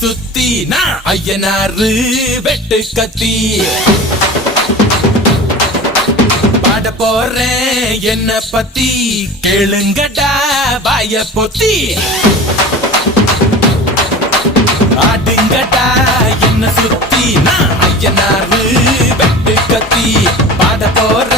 சுத்தி நான் ஐயனாரு வெட்டு கத்தி பாட போறேன் என்ன பத்தி கேளுங்கடா வாய பொத்தி ஆடுங்கடா என்ன சுத்தி நான் ஐயனாரு வெட்டு கத்தி பாட போற